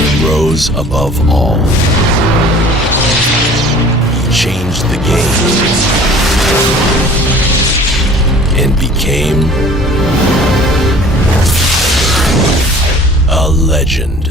and rose above all. He changed the game and became a legend.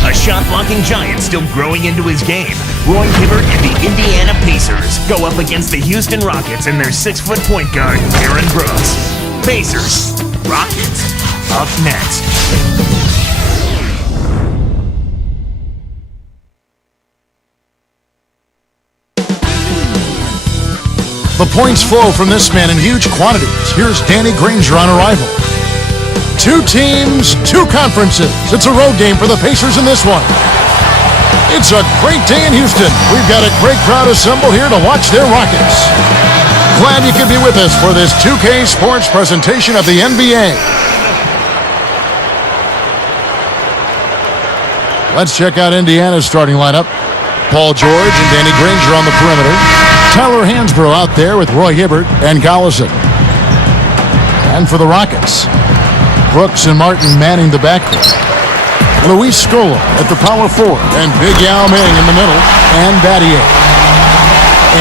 A shot-blocking giant still growing into his game. JOEDIRT and the Indiana Pacers go up against the Houston Rockets and their 6-foot point guard, Aaron Brooks. Pacers, Rockets, up next. The points flow from this man in huge quantities. Here's Danny Granger on arrival. Two teams, two conferences. It's a road game for the Pacers in this one. It's a great day in Houston. We've got a great crowd assembled here to watch their Rockets. Glad you could be with us for this 2K Sports presentation of the NBA. Let's check out Indiana's starting lineup. Paul George and Danny Granger on the perimeter. Tyler Hansbrough out there with Roy Hibbert and Collison. And for the Rockets, Brooks and Martin manning the backcourt. Luis Scola at the power forward, and Big Yao Ming in the middle, and Battier.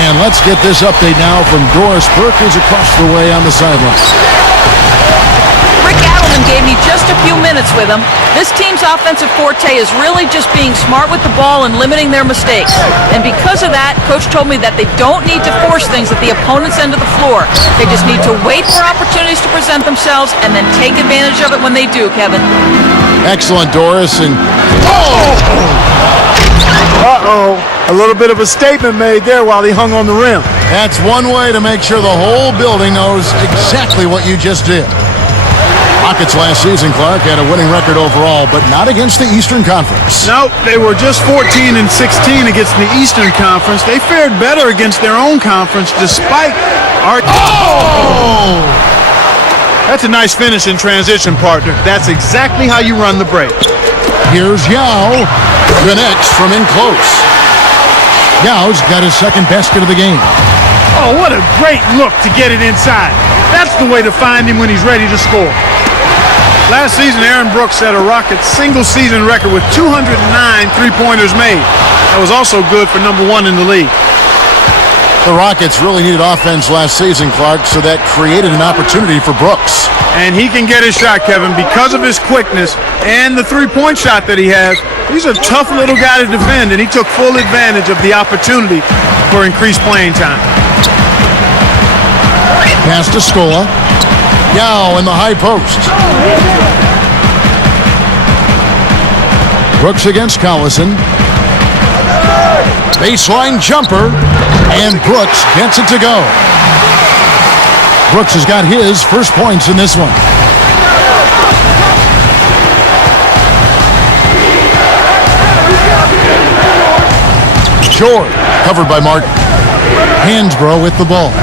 And let's get this update now from Doris Burke, who's across the way on the sideline. Rick Adelman gave me just a few minutes with him. This team's offensive forte is really just being smart with the ball and limiting their mistakes. And because of that, Coach told me that they don't need to force things at the opponent's end of the floor. They just need to wait for opportunities to present themselves and then take advantage of it when they do, Kevin. Excellent, Doris. And A little bit of a statement made there while he hung on the rim. that's one way to make sure the whole building knows exactly what you just did. Rockets last season, Clark, had a winning record overall, but not against the Eastern Conference. No, they were just 14-16 against the Eastern Conference. They fared better against their own conference despite our... Oh! That's a nice finish in transition, partner. That's exactly how you run the break. Here's Yao. Connects from in close. Yao's got his second basket of the game. Oh, what a great look to get it inside. That's the way to find him when he's ready to score. Last season, Aaron Brooks set a Rockets single-season record with 209 three-pointers made. That was also good for number one in the league. The Rockets really needed offense last season, Clark, so that created an opportunity for Brooks. And he can get his shot, Kevin, because of his quickness and the three-point shot that he has. He's a tough little guy to defend, and he took full advantage of the opportunity for increased playing time. Pass to Scola. Yao in the high post. Brooks against Collison. Baseline jumper, and Brooks gets it to go. Brooks has got his first points in this one. George, covered by Martin. Hansbrough with the ball.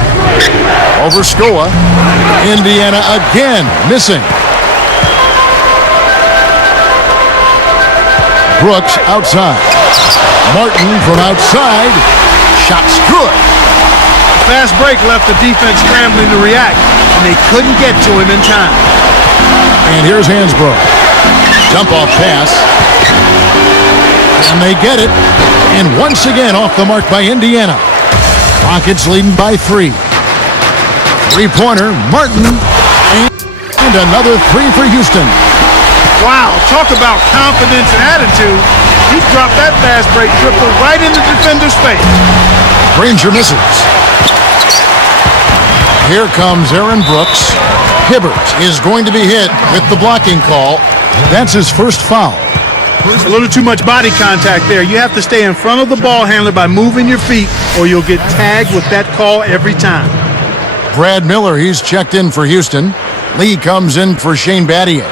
Over Scola. Indiana again missing. Brooks outside. Martin from outside. Shot's good. fast break left the defense scrambling to react, and they couldn't get to him in time. And here's Hansbrough. Dump-off pass. And they get it. And once again off the mark by Indiana. Rockets leading by 3. Three-pointer, Martin. And another 3 for Houston. Wow, talk about confidence and attitude. He dropped that fast break triple right in the defender's face. Granger misses. Here comes Aaron Brooks. Hibbert is going to be hit with the blocking call. That's his first foul. A little too much body contact there. You have to stay in front of the ball handler by moving your feet, or you'll get tagged with that call every time. Brad Miller, he's checked in for Houston. Lee comes in for Shane Battier.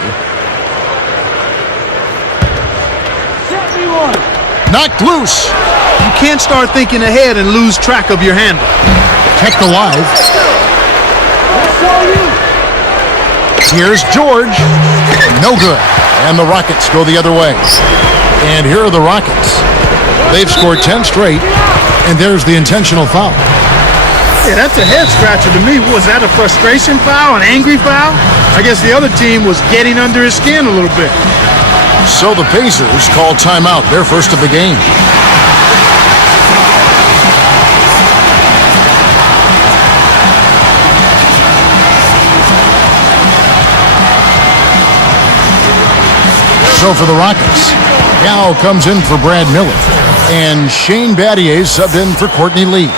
Knocked loose. You can't start thinking ahead and lose track of your handle. Kept alive. Here's George. No good. And the Rockets go the other way. And here are the Rockets. They've scored 10 straight, and there's the intentional foul. Yeah, that's a head scratcher to me. Was that a frustration foul, an angry foul? I guess the other team was getting under his skin a little bit. So the Pacers call timeout, their first of the game. So for the Rockets, Yao comes in for Brad Miller, and Shane Battier subbed in for Courtney Lee.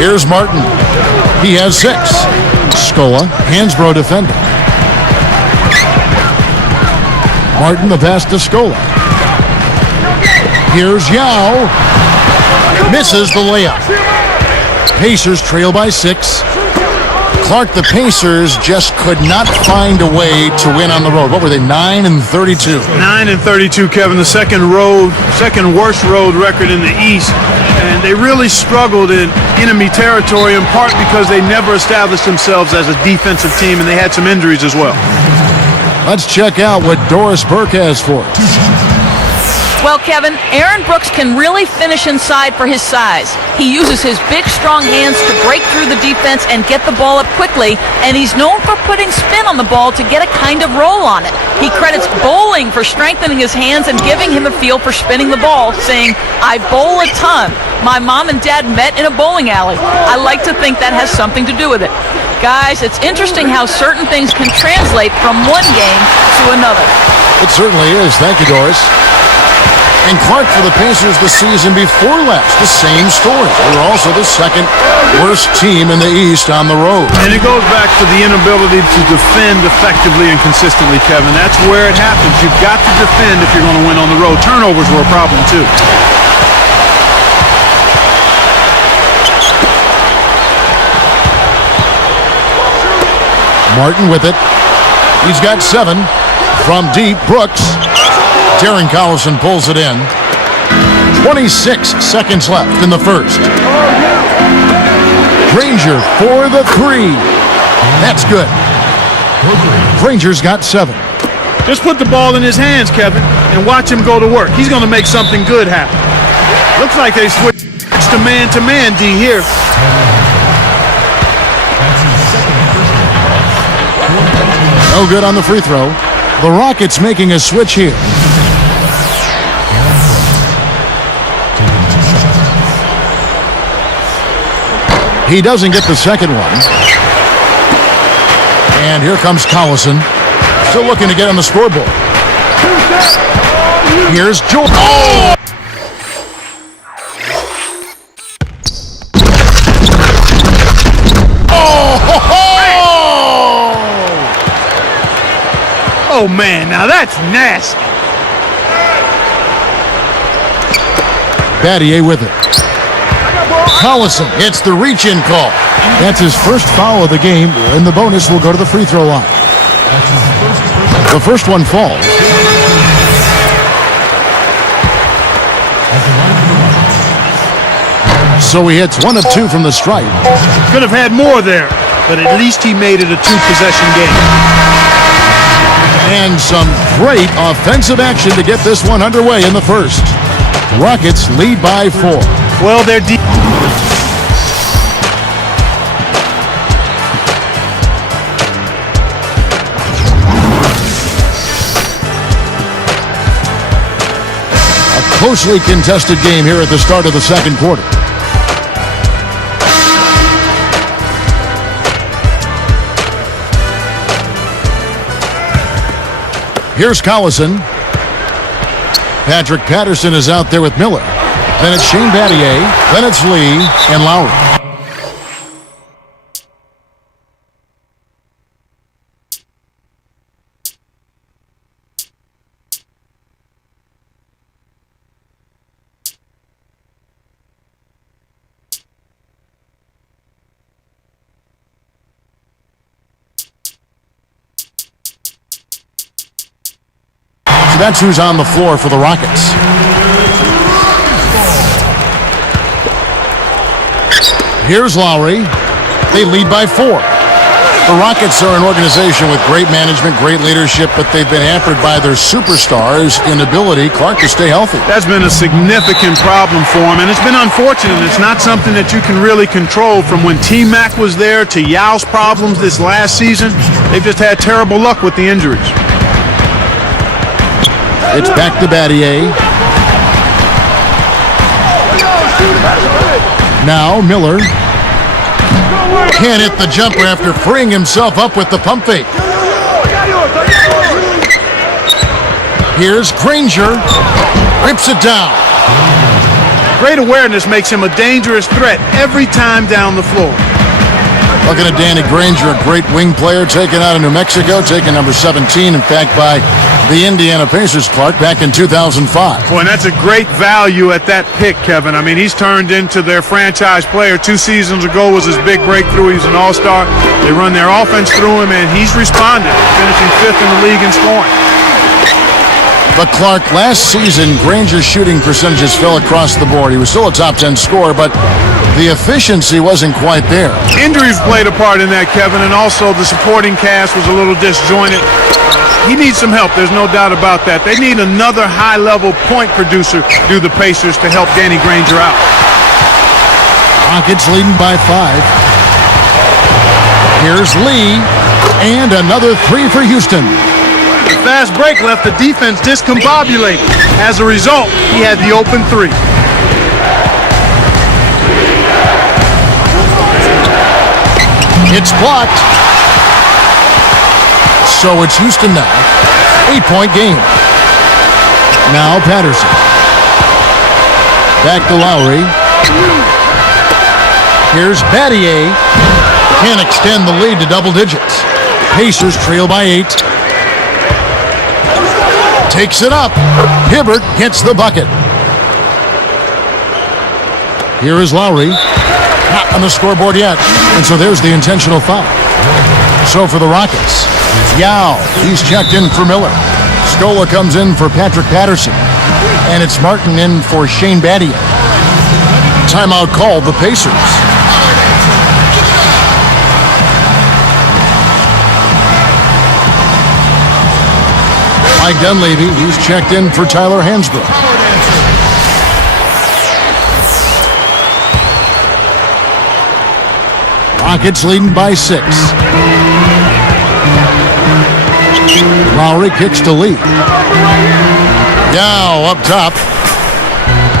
Here's Martin. He has 6. Scola, Hansbrough defending. Martin the pass to Scola. Here's Yao. Misses the layup. Pacers trail by 6. Clark, the Pacers just could not find a way to win on the road. What were they, 9-32? 9-32, Kevin, the second worst road record in the East. And they really struggled in enemy territory, in part because they never established themselves as a defensive team, and they had some injuries as well. Let's check out what Doris Burke has for us. Well, Kevin, Aaron Brooks can really finish inside for his size. He uses his big, strong hands to break through the defense and get the ball up quickly, and he's known for putting spin on the ball to get a kind of roll on it. He credits bowling for strengthening his hands and giving him a feel for spinning the ball, saying, "I bowl a ton. My mom and dad met in a bowling alley." I like to think that has something to do with it. Guys, it's interesting how certain things can translate from one game to another. It certainly is. Thank you, Doris. And Clark for the Pacers the season before last, the same story. They were also the second worst team in the East on the road. And it goes back to the inability to defend effectively and consistently, Kevin. That's where it happens. You've got to defend if you're going to win on the road. Turnovers were a problem, too. Martin with it. He's got 7. From deep, Brooks. Darren Collison pulls it in. 26 seconds left in the first. Granger for the 3. That's good. Granger's got 7. Just put the ball in his hands, Kevin, and watch him go to work. He's going to make something good happen. Looks like they switched to man, D, here. No good on the free throw. The Rockets making a switch here. He doesn't get the second one. And here comes Collison. Still looking to get on the scoreboard. Here's George. Oh! Oh, man, now that's nasty. Battier with it. Collison hits the reach-in call. That's his first foul of the game, and the bonus will go to the free throw line. The first one falls. So he hits 1 of 2 from the stripe. Could have had more there, but at least he made it a 2-possession game. And some great offensive action to get this one underway in the first. Rockets lead by 4. Well, they're deep. Closely contested game here at the start of the second quarter. Here's Collison. Patrick Patterson is out there with Miller. Then it's Shane Battier. Then it's Lee and Lowry. That's who's on the floor for the Rockets. Here's Lowry. They lead by 4. The Rockets are an organization with great management, great leadership, but they've been hampered by their superstars' inability, Clark, to stay healthy. That's been a significant problem for him, and it's been unfortunate. It's not something that you can really control. From when T-Mac was there to Yao's problems this last season, they've just had terrible luck with the injuries. It's back to Battier. Now Miller can't hit the jumper after freeing himself up with the pump fake. Here's Granger. Rips it down. Great awareness makes him a dangerous threat every time down the floor. Looking at Danny Granger, a great wing player, taken out of New Mexico, taken number 17, in fact, by the Indiana Pacers, Clark, back in 2005. Boy, and that's a great value at that pick, Kevin. I mean, he's turned into their franchise player. 2 seasons ago was his big breakthrough. He's an all-star. They run their offense through him, and he's responded, finishing 5th in the league in scoring. But Clark, last season, Granger's shooting percentages fell across the board. He was still a top 10 scorer, but the efficiency wasn't quite there. Injuries played a part in that, Kevin, and also the supporting cast was a little disjointed. He needs some help, there's no doubt about that. They need another high-level point producer to the Pacers to help Danny Granger out. Rockets leading by 5. Here's Lee, and another 3 for Houston. The fast break left the defense discombobulated. As a result, he had the open 3. It's blocked. So it's Houston now. 8-point game. Now Patterson. Back to Lowry. Here's Battier. Can't extend the lead to double digits. Pacers trail by 8. Takes it up. Hibbert gets the bucket. Here is Lowry. Not on the scoreboard yet. And so there's the intentional foul. So for the Rockets, it's Yao. He's checked in for Miller. Scola comes in for Patrick Patterson. And it's Martin in for Shane Battier. Timeout called the Pacers. Mike Dunleavy, he's checked in for Tyler Hansbrough. Rockets leading by 6. Lowry kicks to Lee. Yao up top.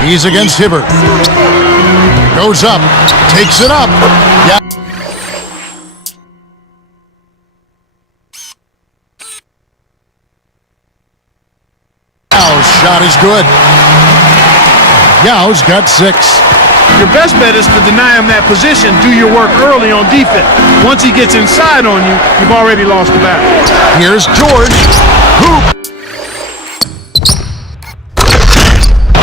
He's against Hibbert. Goes up. Takes it up. Yao. Yao's shot is good. Yao's got 6. Your best bet is to deny him that position. Do your work early on defense. Once he gets inside on you, you've already lost the battle. Here's George. Hoop.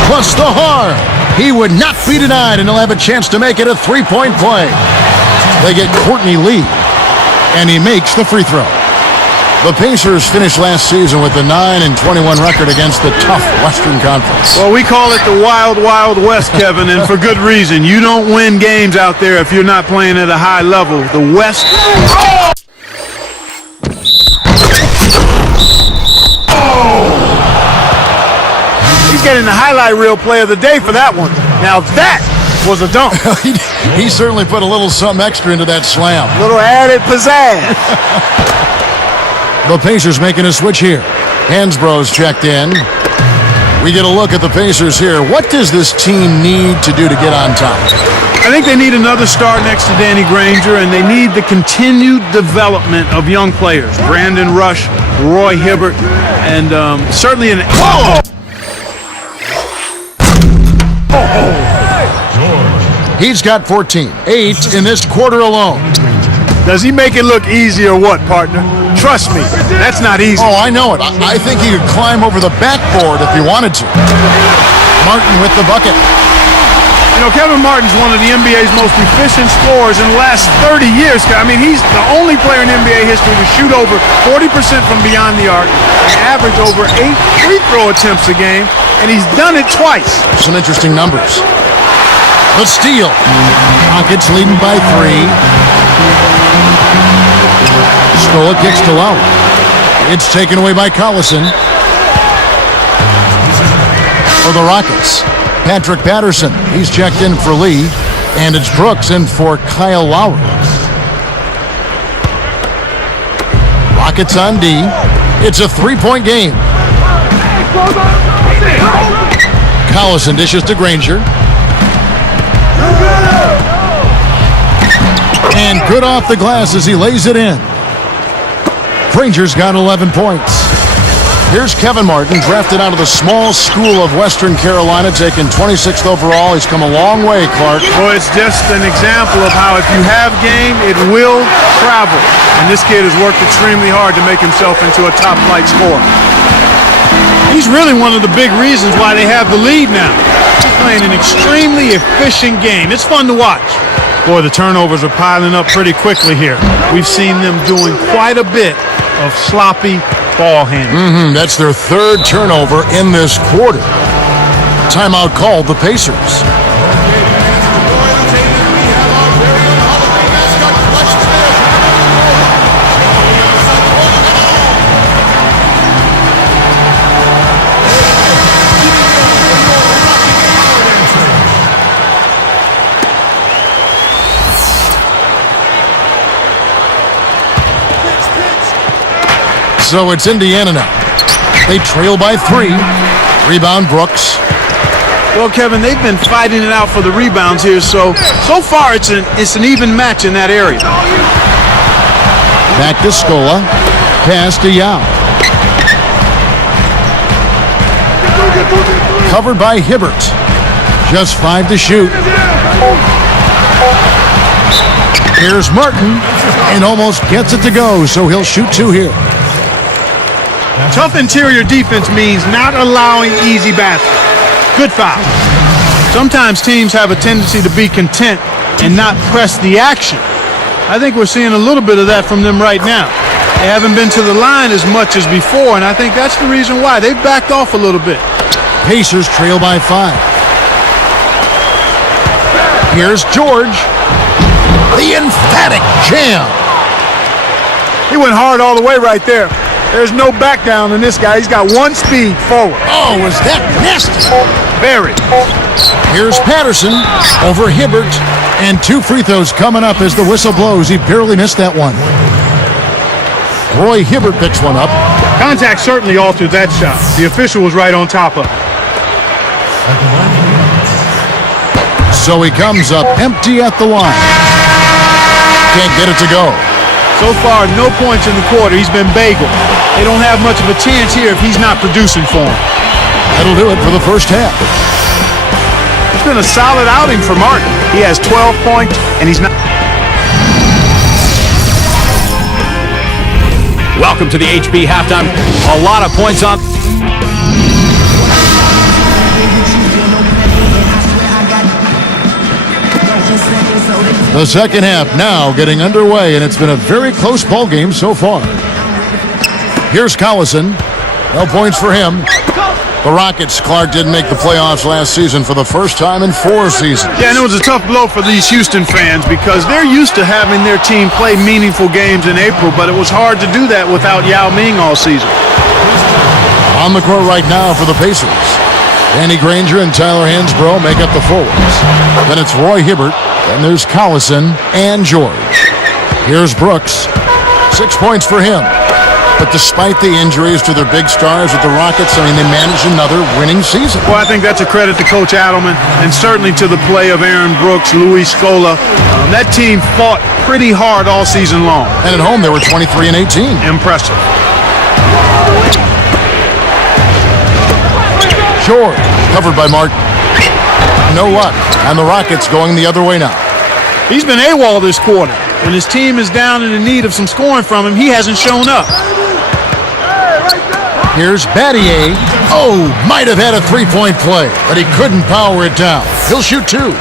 Plus the harm. He would not be denied, and he'll have a chance to make it a 3-point play. They get Courtney Lee, and he makes the free throw. The Pacers finished last season with a 9-21 record against the tough Western Conference. Well, we call it the Wild, Wild West, Kevin, and for good reason. You don't win games out there if you're not playing at a high level. The West... He's getting the highlight reel play of the day for that one. Now that was a dunk. He certainly put a little something extra into that slam. Little added pizzazz. The Pacers making a switch here. Hansbrough's checked in. We get a look at the Pacers here. What does this team need to do to get on top? I think they need another star next to Danny Granger, and they need the continued development of young players. Brandon Rush, Roy Hibbert, and certainly an... He's got 14. 8 in this quarter alone. Does he make it look easy or what, partner? Trust me, that's not easy. Oh, I know it. I think he could climb over the backboard if he wanted to. Martin with the bucket. You know, Kevin Martin's one of the NBA's most efficient scorers in the last 30 years. I mean, he's the only player in NBA history to shoot over 40% from beyond the arc and average over 8 free throw attempts a game, and he's done it twice. Some interesting numbers. The steal. Rockets leading by 3. Scola kicks to Lowe. It's taken away by Collison. For the Rockets, Patrick Patterson. He's checked in for Lee. And it's Brooks in for Kyle Lowry. Rockets on D. It's a 3-point game. Collison dishes to Granger. And good off the glass as he lays it in. Granger's got 11 points. Here's Kevin Martin, drafted out of the small school of Western Carolina, taken 26th overall. He's come a long way, Clark. Well, it's just an example of how if you have game, it will travel. And this kid has worked extremely hard to make himself into a top-flight scorer. He's really one of the big reasons why they have the lead now. He's playing an extremely efficient game. It's fun to watch. Boy, the turnovers are piling up pretty quickly here. We've seen them doing quite a bit of sloppy ball handling. That's their 3rd turnover in this quarter. Timeout called the Pacers. So it's Indiana now. They trail by 3. Rebound Brooks. Well, Kevin, they've been fighting it out for the rebounds here, so far it's an even match in that area. Back to Scola. Pass to Yao. Covered by Hibbert. Just 5 to shoot. Here's Martin, and almost gets it to go, so he'll shoot 2 here. Tough interior defense means not allowing easy baskets. Good foul. Sometimes teams have a tendency to be content and not press the action. I think we're seeing a little bit of that from them right now. They haven't been to the line as much as before, and I think that's the reason why. They've backed off a little bit. Pacers trail by 5. Here's George. The emphatic jam. He went hard all the way right there. There's no back down in this guy. He's got one speed forward. Oh, was that nasty? Very. Here's Patterson over Hibbert. And 2 free throws coming up as the whistle blows. He barely missed that one. Roy Hibbert picks one up. Contact certainly altered that shot. The official was right on top of it. So he comes up empty at the line. Can't get it to go. So far, no points in the quarter. He's been bagel. They don't have much of a chance here if he's not producing for them. That'll do it for the first half. It's been a solid outing for Martin. He has 12 points, and he's not... Welcome to the HB halftime. A lot of points on... The second half now getting underway, and it's been a very close ball game so far. Here's Collison. No points for him. The Rockets, Clark, didn't make the playoffs last season for the first time in 4 seasons. Yeah, and it was a tough blow for these Houston fans because they're used to having their team play meaningful games in April, but it was hard to do that without Yao Ming all season. On the court right now for the Pacers. Danny Granger and Tyler Hansbrough make up the forwards. Then it's Roy Hibbert, then there's Collison and George. Here's Brooks. 6 points for him. But despite the injuries to their big stars with the Rockets, I mean, they managed another winning season. Well, I think that's a credit to Coach Adelman and certainly to the play of Aaron Brooks, Luis Scola. That team fought pretty hard all season long. And at home, they were 23-18. Impressive. George, covered by Martin. No luck, and the Rockets going the other way now. He's been AWOL this quarter. When his team is down and in need of some scoring from him, he hasn't shown up. Here's Battier. Oh, might have had a three-point play, but he couldn't power it down. He'll shoot two.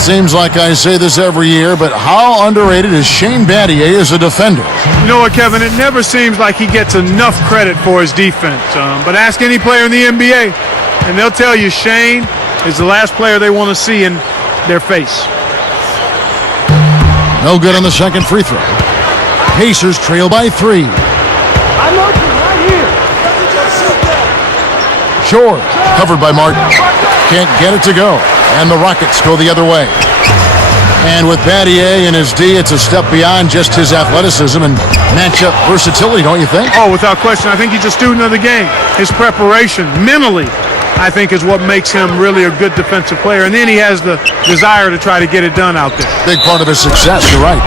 Seems like I say this every year, but how underrated is Shane Battier as a defender? You know what, Kevin? It never seems like he gets enough credit for his defense. But ask any player in the NBA, and they'll tell you Shane is the last player they want to see in their face. No good on the second free throw. Pacers trail by 3. I'm open right here. George, covered by Martin. Can't get it to go. And the Rockets go the other way. And with Battier in his D, it's a step beyond just his athleticism and matchup versatility, don't you think? Oh, without question. I think he's a student of the game. His preparation, mentally, I think is what makes him really a good defensive player. And then he has the desire to try to get it done out there. Big part of his success, you're right.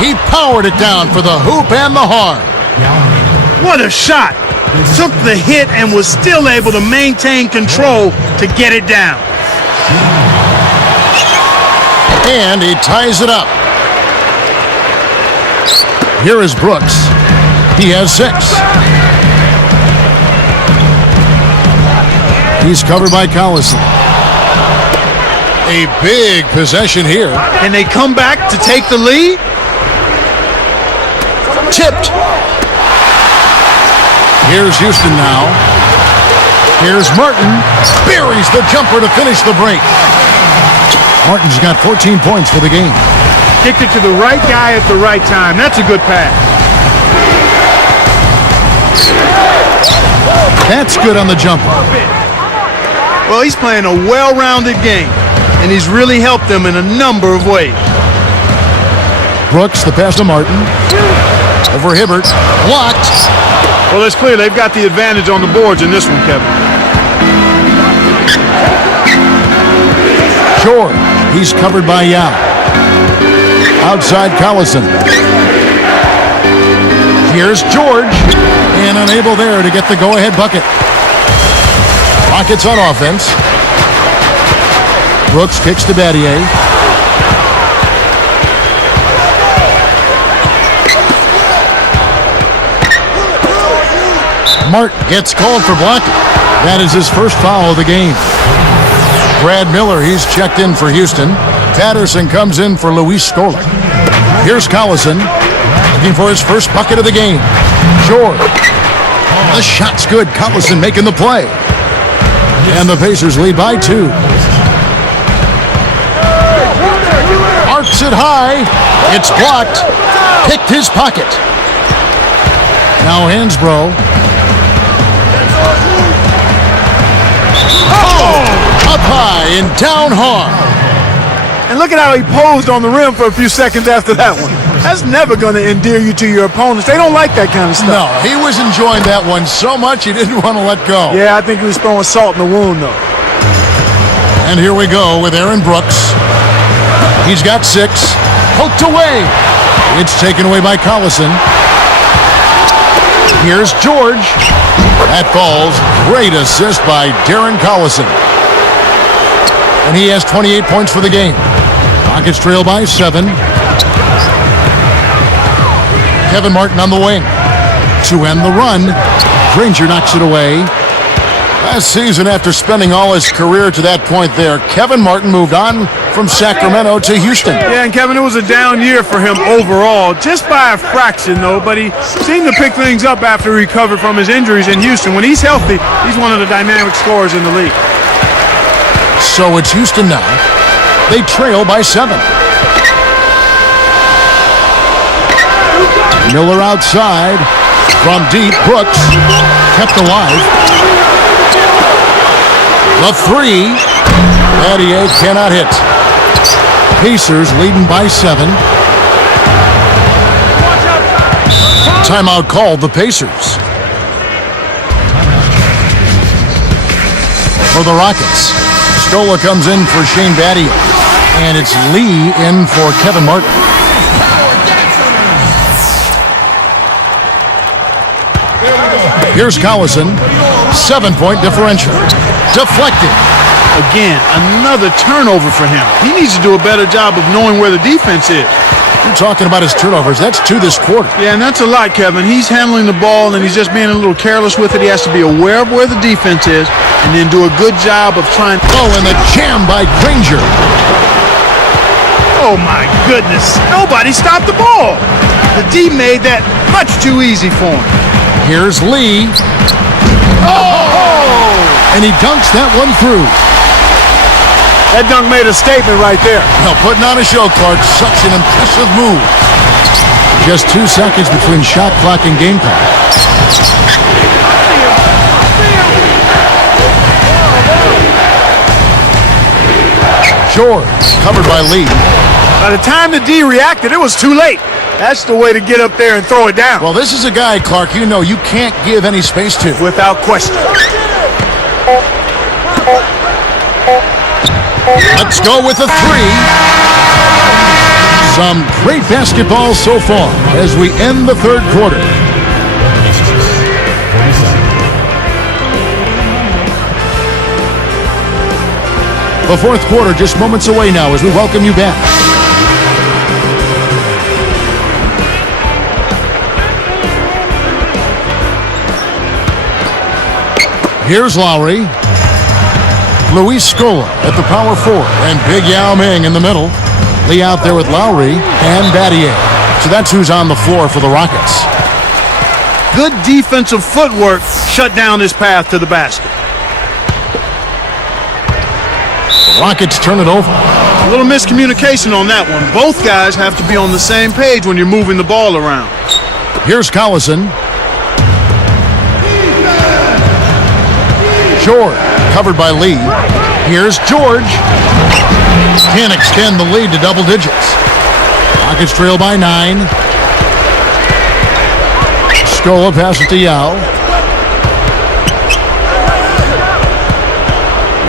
He powered it down for the hoop and the harm. What a shot! Took the hit and was still able to maintain control to get it down. And he ties it up. Here is Brooks. He has 6. He's covered by Collison. A big possession here. And they come back to take the lead? Tipped. Here's Houston now. Here's Martin. Buries the jumper to finish the break. Martin's got 14 points for the game. Kicked it to the right guy at the right time. That's a good pass. That's good on the jumper. Well, he's playing a well-rounded game, and he's really helped them in a number of ways. Brooks, the pass to Martin. Over Hibbert. Blocked. Well, it's clear they've got the advantage on the boards in this one, Kevin. George. He's covered by Yao. Outside Collison. Here's George. And unable there to get the go-ahead bucket. Rockets on offense. Brooks kicks to Battier. Martin gets called for blocking. That is his first foul of the game. Brad Miller, he's checked in for Houston. Patterson comes in for Luis Scola. Here's Collison, looking for his first bucket of the game. George. The shot's good. Collison making the play. And the Pacers lead by 2. Arcs it high. It's blocked. Picked his pocket. Now Hansbrough. Up high and down hard. And look at how he posed on the rim for a few seconds after that one. That's never going to endear you to your opponents. They don't like that kind of stuff. No, he was enjoying that one so much he didn't want to let go. Yeah, I think he was throwing salt in the wound, though. And here we go with Aaron Brooks. He's got 6. Poked away. It's taken away by Collison. Here's George. That falls. Great assist by Darren Collison. And he has 28 points for the game. Rockets trail by 7. Kevin Martin on the wing. To end the run, Granger knocks it away. Last season, after spending all his career to that point there, Kevin Martin moved on from Sacramento to Houston. Yeah, and Kevin, it was a down year for him overall, just by a fraction, though. But he seemed to pick things up after he recovered from his injuries in Houston. When he's healthy, he's one of the dynamic scorers in the league. So it's Houston now. They trail by 7. Miller outside. From deep, Brooks kept alive. The three. Battier cannot hit. Pacers leading by 7. Timeout called the Pacers. For the Rockets, Scola comes in for Shane Battier. And it's Lee in for Kevin Martin. Here's Collison. 7-point differential. Deflected. Again, another turnover for him. He needs to do a better job of knowing where the defense is. You're talking about his turnovers. That's 2 this quarter. Yeah, and that's a lot, Kevin. He's handling the ball, and he's just being a little careless with it. He has to be aware of where the defense is and then do a good job of trying. Oh, and the jam by Granger. Oh, my goodness. Nobody stopped the ball. The D made that much too easy for him. Here's Lee. Oh! And he dunks that one through. That dunk made a statement right there. Now putting on a show, Clark. Such an impressive move. Just 2 seconds between shot clock and game clock. George, covered by Lee. By the time the D reacted, it was too late. That's the way to get up there and throw it down. Well, this is a guy, Clark, you know you can't give any space to. Without question. Let's go with a 3. Some great basketball so far as we end the third quarter. The fourth quarter just moments away now as we welcome you back. Here's Lowry. Luis Scola at the power forward, and Big Yao Ming in the middle. Lee out there with Lowry and Battier. So that's who's on the floor for the Rockets. Good defensive footwork shut down his path to the basket. The Rockets turn it over. A little miscommunication on that one. Both guys have to be on the same page when you're moving the ball around. Here's Collison. George, covered by Lee. Here's George. Can't extend the lead to double digits. Rockets trail by 9. Scola passes to Yao.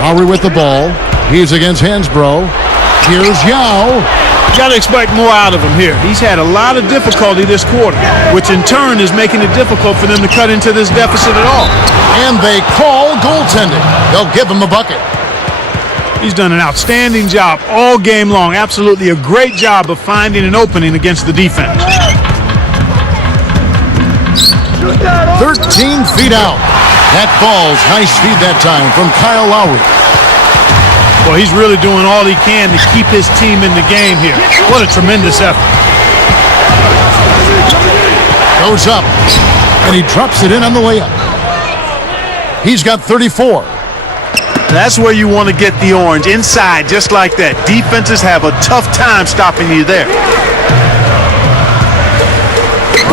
Lowry with the ball. He's against Hansbrough. Here's Yao. You got to expect more out of him here. He's had a lot of difficulty this quarter, which in turn is making it difficult for them to cut into this deficit at all. And they call goaltending. They'll give him a bucket. He's done an outstanding job all game long. Absolutely a great job of finding an opening against the defense. 13 feet out. That ball's high speed that time from Kyle Lowry. Well, he's really doing all he can to keep his team in the game here. What a tremendous effort. Goes up, and he drops it in on the layup. He's got 34. That's where you want to get the orange, inside, just like that. Defenses have a tough time stopping you there.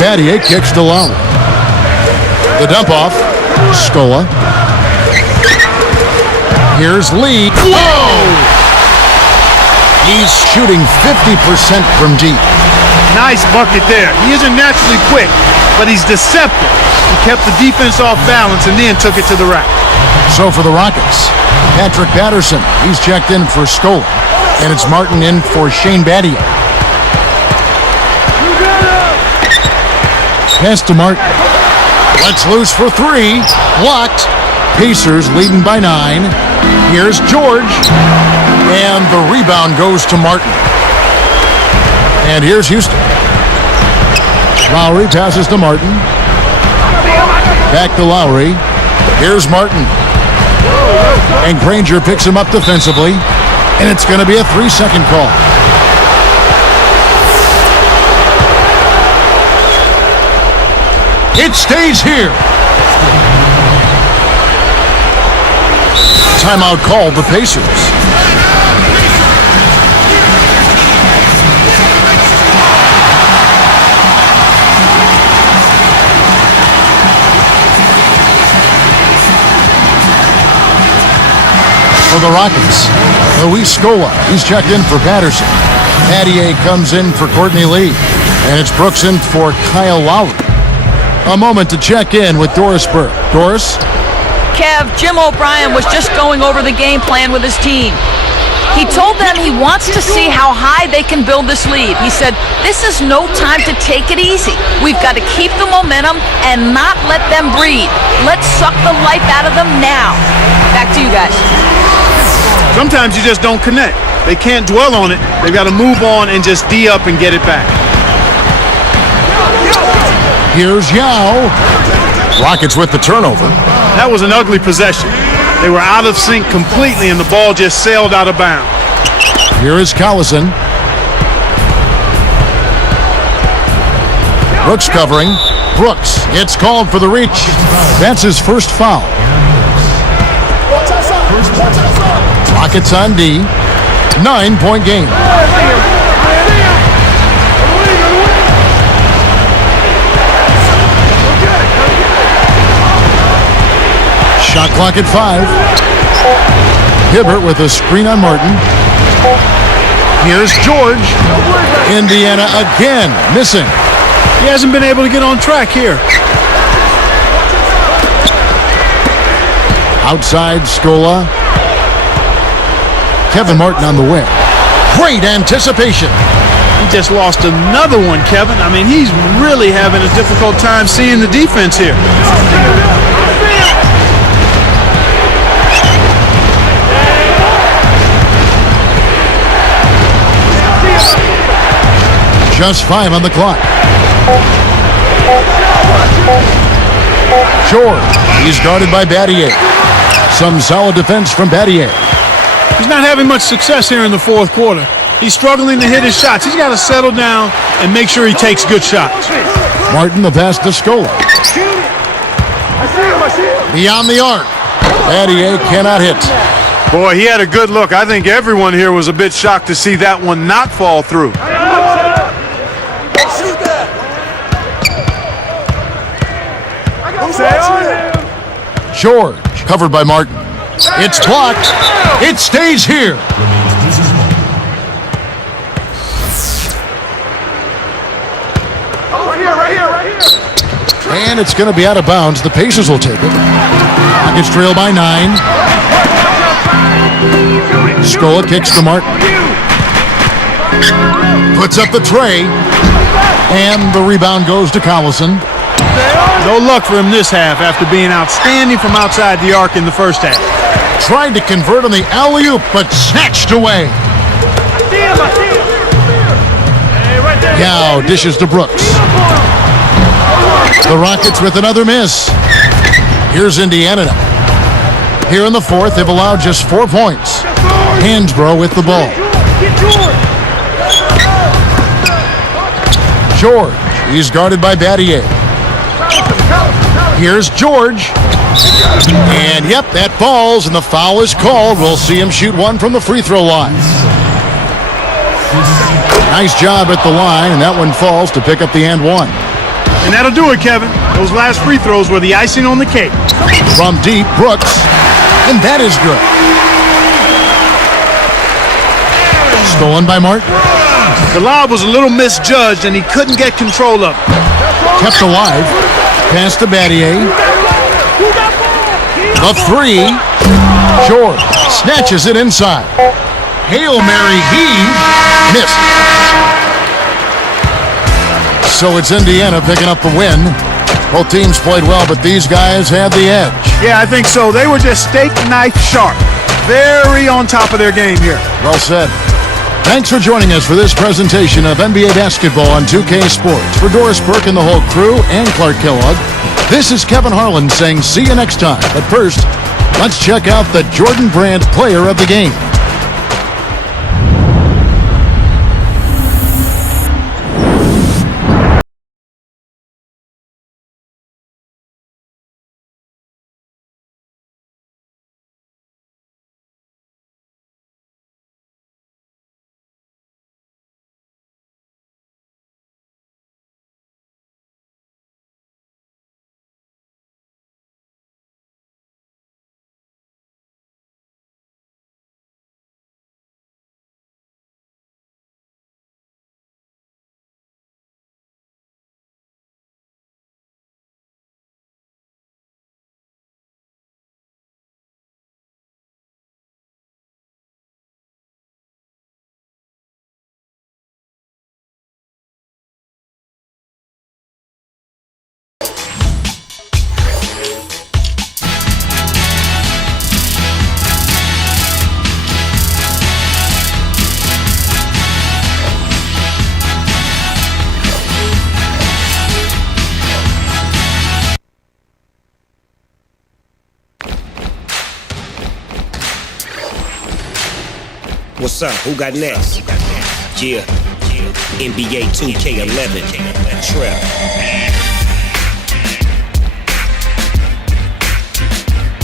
Battier kicks to Lowry. The dump off, Scola. Here's Lee. Whoa! He's shooting 50% from deep. Nice bucket there. He isn't naturally quick, but he's deceptive. He kept the defense off balance and then took it to the rack. So for the Rockets, Patrick Patterson, he's checked in for Scola, and it's Martin in for Shane Battier. Pass to Martin. Let's loose for 3. Blocked. Pacers leading by 9. Here's George. And the rebound goes to Martin. And here's Houston. Lowry passes to Martin. Back to Lowry. Here's Martin. And Granger picks him up defensively. And it's going to be a 3-second call. It stays here. Timeout called the Pacers. for the Rockets. Luis Scola, he's checked in for Patterson. Pattier comes in for Courtney Lee. And it's Brooks in for Kyle Lowry. A moment to check in with Doris Burke. Doris? Kev, Jim O'Brien was just going over the game plan with his team. He told them he wants to see how high they can build this lead. He said, this is no time to take it easy. We've got to keep the momentum and not let them breathe. Let's suck the life out of them now. Back to you guys. Sometimes you just don't connect. They can't dwell on it. They've got to move on and just D up and get it back. Here's Yao. Rockets with the turnover. That was an ugly possession. They were out of sync completely, and the ball just sailed out of bounds. Here is Collison. Brooks covering. Brooks gets called for the reach. That's his first foul. Rockets on D. 9-point game. Shot clock at 5. Hibbert with a screen on Martin. Here's George. Indiana again missing. He hasn't been able to get on track here. Outside Scola. Kevin Martin on the wing. Great anticipation. He just lost another one, Kevin. I mean, he's really having a difficult time seeing the defense here. Just 5 on the clock. George, he's guarded by Battier. Some solid defense from Battier. He's not having much success here in the fourth quarter. He's struggling to hit his shots. He's got to settle down and make sure he takes good shots. Martin, the pass to Scola. Beyond the arc. Battier cannot hit. Boy, he had a good look. I think everyone here was a bit shocked to see that one not fall through. George, covered by Martin. It's blocked. It stays here. And it's going to be out of bounds. The Pacers will take it. Rockets trail by 9. Scola kicks to Martin. Puts up the tray. And the rebound goes to Collison. No luck for him this half after being outstanding from outside the arc in the first half. Tried to convert on the alley-oop, but snatched away. Yao dishes to Brooks. The Rockets with another miss. Here's Indiana now. Here in the fourth, they've allowed just 4 points. Hansbrough with the ball. George, he's guarded by Battier. Here's George. And yep, that falls, and the foul is called. We'll see him shoot one from the free throw line. Nice job at the line, and that one falls to pick up the and one. And that'll do it, Kevin. Those last free throws were the icing on the cake. From deep, Brooks. And that is good. Stolen by Martin. The lob was a little misjudged, and he couldn't get control of it. Kept alive. Pass to Battier. The three. George snatches it inside. Hail Mary heave. Missed. So it's Indiana picking up the win. Both teams played well, but these guys had the edge. Yeah, I think so. They were just steak knife sharp. Very on top of their game here. Well said. Thanks for joining us for this presentation of NBA basketball on 2K Sports. For Doris Burke and the whole crew and Clark Kellogg, this is Kevin Harlan saying see you next time. But first, let's check out the Jordan Brand player of the game. What's up? Who got next? Yeah. NBA 2K11. Trap.